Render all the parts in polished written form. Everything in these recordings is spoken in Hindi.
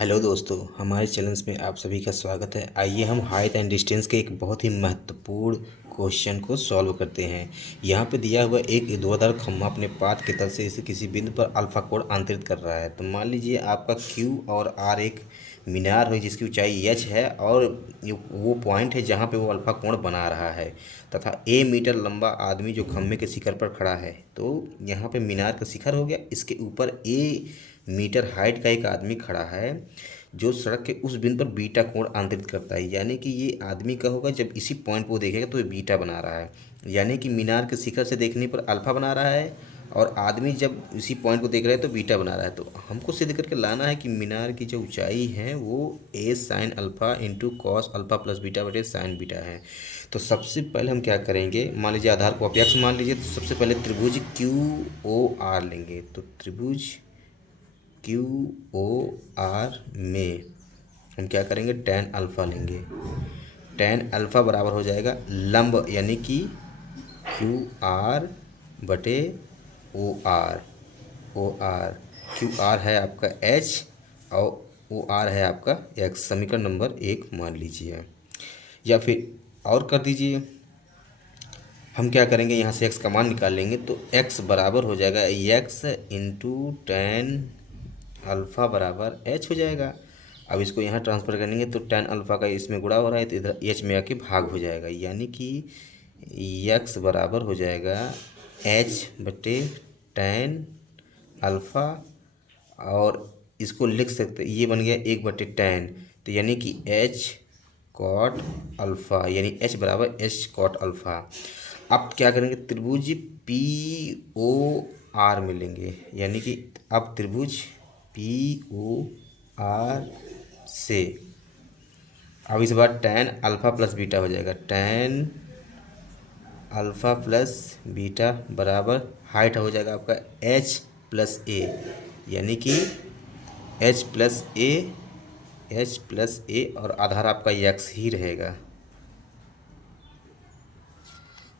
हेलो दोस्तों, हमारे चैनल्स में आप सभी का स्वागत है। आइए हम हाइट एंड डिस्टेंस के एक बहुत ही महत्वपूर्ण क्वेश्चन को सॉल्व करते हैं। यहाँ पे दिया हुआ एक ऊर्ध्वाधर खंभा अपने पाथ की तरफ से इसे किसी बिंदु पर अल्फा कोण अंतरित कर रहा है। तो मान लीजिए आपका क्यू और आर एक मीनार है जिसकी ऊंचाई एच है और वो पॉइंट है जहाँ पे वो अल्फा कोण बना रहा है, तथा ए मीटर लंबा आदमी जो खंभे के शिखर पर खड़ा है। तो यहाँ पे मीनार का शिखर हो गया, इसके ऊपर ए मीटर हाइट का एक आदमी खड़ा है जो सड़क के उस बिंदु पर बीटा कोण अंतरित करता है। यानी कि ये आदमी का होगा, जब इसी पॉइंट को देखेगा तो ये बीटा बना रहा है। यानी कि मीनार के शिखर से देखने पर अल्फा बना रहा है और आदमी जब इसी पॉइंट को देख रहा है तो बीटा बना रहा है। तो हमको सिद्ध करके लाना है कि मीनार की जो ऊंचाई है वो a sine alpha into cos alpha plus beta बटे साइन बीटा है। तो सबसे पहले हम क्या करेंगे, मान लीजिए आधार को आप एक्स मान लीजिए, तो सबसे पहले त्रिभुज क्यू ओ आर लेंगे। तो त्रिभुज क्यू ओ आर में हम क्या करेंगे, टेन अल्फ़ा लेंगे। टेन अल्फ़ा बराबर हो जाएगा लंब, यानी कि क्यू आर बटे ओ आर क्यू आर है आपका एच और ओ आर है आपका एक्स। समीकरण नंबर 1 मान लीजिए, या फिर और कर दीजिए। हम क्या करेंगे, यहाँ से x का मान निकाल लेंगे। तो x बराबर हो जाएगा x इंटू टेन अल्फ़ा बराबर h हो जाएगा। अब इसको यहाँ ट्रांसफ़र करेंगे तो टेन अल्फ़ा का इसमें गुणा हो रहा है तो इधर h में आके भाग हो जाएगा। यानी कि x बराबर हो जाएगा h बटे टेन अल्फ़ा, और इसको लिख सकते, ये बन गया 1/10। तो यानी कि h कॉट अल्फ़ा, यानी h बराबर h कॉट अल्फ़ा। अब क्या करेंगे, त्रिभुज पी ओ आर मिलेंगे। यानी कि अब त्रिभुज पी ओ आर से अब इस बार टेन अल्फ़ा प्लस बीटा हो जाएगा। टेन अल्फ़ा प्लस बीटा बराबर हाइट हो जाएगा आपका एच प्लस ए, यानी कि एच प्लस ए और आधार आपका यक्स ही रहेगा।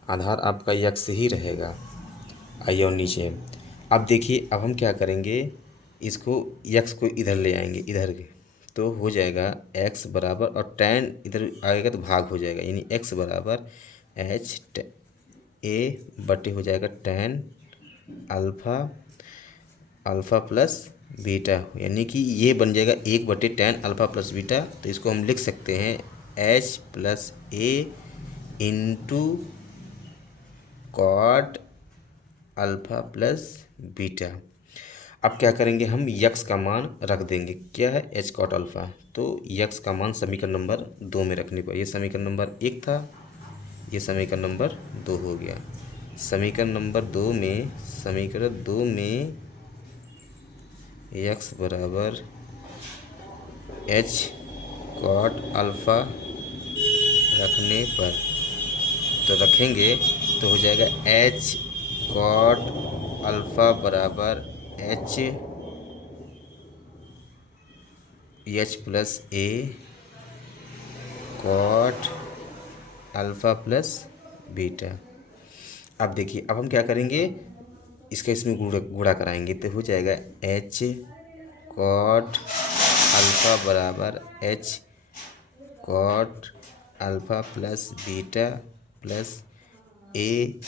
आधार आपका यक्स ही रहेगा। आइए और नीचे, अब देखिए, अब हम क्या करेंगे, इसको यक्स को इधर ले आएंगे, इधर के, तो हो जाएगा एक्स बराबर, और टेन इधर आएगा तो भाग हो जाएगा, यानी एक्स बराबर एच ए बटे हो जाएगा tan alpha alpha plus beta, यानी कि ये बन जाएगा 1/10 अल्फ़ा प्लस बीटा। तो इसको हम लिख सकते हैं H plus a into cot alpha plus beta. अब क्या करेंगे, हम यक्स का मान रख देंगे, क्या है, एच कॉट अल्फ़ा। तो यक्स का मान समीकरण नंबर 2 में रखने पर, ये समीकरण नंबर 1 था, ये समीकरण नंबर 2 हो गया। समीकरण 2 में यक्स बराबर एच कॉट अल्फ़ा रखने पर, तो रखेंगे तो हो जाएगा एच कॉट अल्फ़ा बराबर H plus a cot alpha plus beta. अब देखिए, अब हम क्या करेंगे, इसका इसमें गुणा कराएंगे तो हो जाएगा एच कॉट अल्फ़ा बराबर H cot alpha plus beta plus a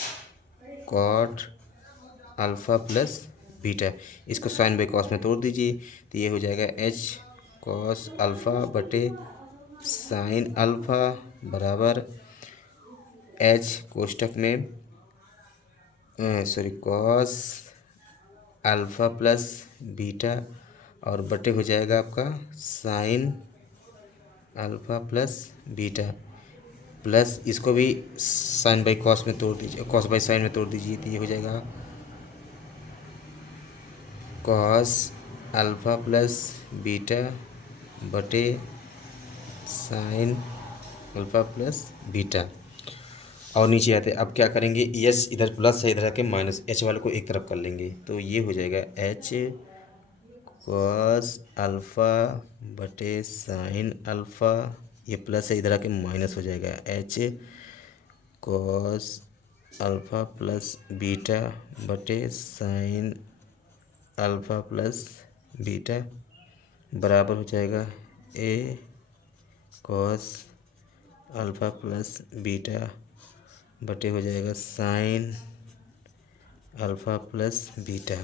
cot alpha plus beta. इसको साइन बाई कॉस में तोड़ दीजिए तो ये हो जाएगा एच कॉस अल्फ़ा बटे साइन अल्फ़ा बराबर एच कोष्टक में कॉस अल्फ़ा प्लस बीटा, और बटे हो जाएगा आपका sine alpha plus beta, plus इसको भी साइन बाई कॉस में तोड़ दीजिए, कॉस बाई साइन में तोड़ दीजिए तो ये हो जाएगा कॉस अल्फ़ा प्लस बीटा बटे साइन अल्फ़ा प्लस बीटा। और नीचे आते अब क्या करेंगे, एच इधर प्लस है, इधर आके माइनस, एच वाले को एक तरफ कर लेंगे तो ये हो जाएगा एच कॉस अल्फ़ा बटे साइन अल्फ़ा, ये प्लस है, इधर आके माइनस हो जाएगा H cos alpha plus beta बटे साइन अल्फ़ा प्लस बीटा। बराबर हो जाएगा ए कॉस अल्फ़ा प्लस बीटा बटे हो जाएगा साइन अल्फ़ा प्लस बीटा।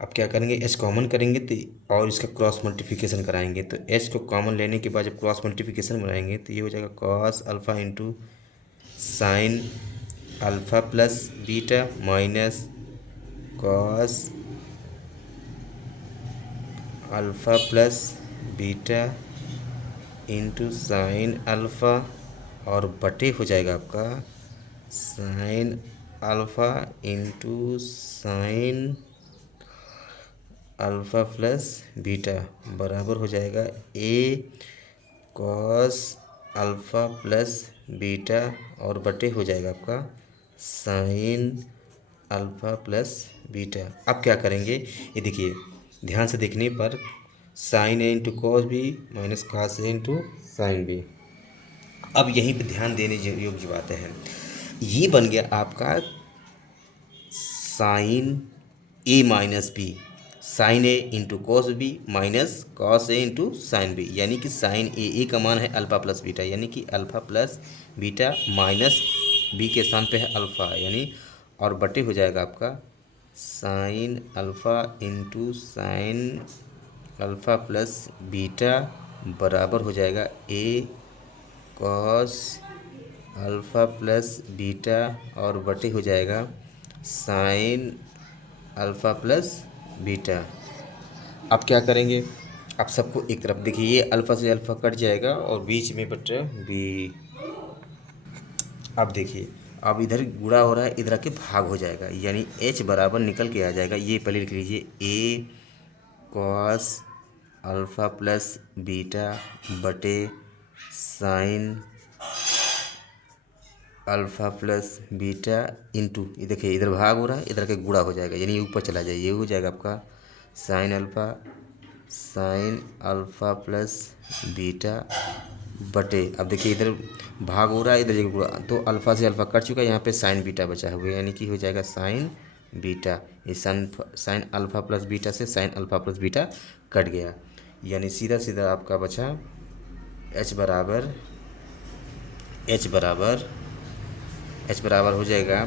अब क्या करेंगे, एच कॉमन करेंगे तो और इसका क्रॉस मल्टीप्लिकेशन कराएंगे। तो एच को कॉमन लेने के बाद जब क्रॉस मल्टीप्लिकेशन बनाएंगे तो ये हो जाएगा cos alpha into sine alpha plus beta minus cos alpha plus beta into sine alpha और बटे हो जाएगा आपका sign alpha into sine alpha plus beta बराबर हो जाएगा ए कॉस अल्फ़ा प्लस बीटा और बटे हो जाएगा आपका साइन अल्फ़ा प्लस बीटा। अब क्या करेंगे, ये देखिए ध्यान से देखने पर sine A into cos B minus cos A into sine B. अब यहीं पे ध्यान देने योग्य बातें हैं। ये बन गया आपका sine A minus B, sine A into cos B minus cos A into sine B, यानी कि साइन ए का मान है अल्फ़ा प्लस बीटा, यानी कि alpha plus beta minus B के स्थान पे है अल्फ़ा, यानी और बटे हो जाएगा आपका sign alpha into sine alpha plus beta बराबर हो जाएगा ए कॉस अल्फ़ा प्लस बीटा और बटे हो जाएगा साइन अल्फ़ा प्लस बीटा। अब क्या करेंगे, अब सबको एक तरफ देखिए, ये अल्फ़ा से अल्फ़ा कट जाएगा और बीच में बटे बी। अब देखिए अब इधर गुणा हो रहा है, इधर के भाग हो जाएगा, यानी एच बराबर निकल के आ जाएगा। ये पहले लिख लीजिए ए कॉस अल्फ़ा प्लस बीटा बटे sine alpha plus beta into, ये देखिए इधर भाग हो रहा है, इधर के गुणा हो जाएगा, यानी ऊपर चला जाए, ये हो जाएगा आपका साइन अल्फ़ा प्लस बीटा बटे, अब देखिए इधर भाग हो रहा है, इधर गुणा, तो अल्फ़ा से अल्फ़ा कट चुका है, यहाँ पे साइन बीटा बचा हुआ है, यानी कि हो जाएगा साइन बीटा। ये साइन अल्फ़ा प्लस बीटा से sine alpha plus beta cut गया, यानी सीधा सीधा आपका बचा एच बराबर हो जाएगा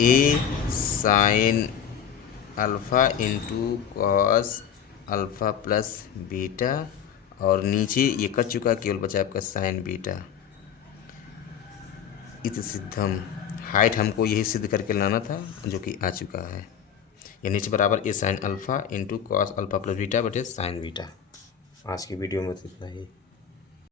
a sine alpha into cos alpha plus beta और नीचे ये कट चुका, केवल बचा आपका साइन बीटा। इत सिद्धम, हाइट हमको यही सिद्ध करके लाना था जो कि आ चुका है। ये नीचे बराबर a sine alpha into cos alpha plus beta बटे साइन बीटा। आज की वीडियो में इतना ही।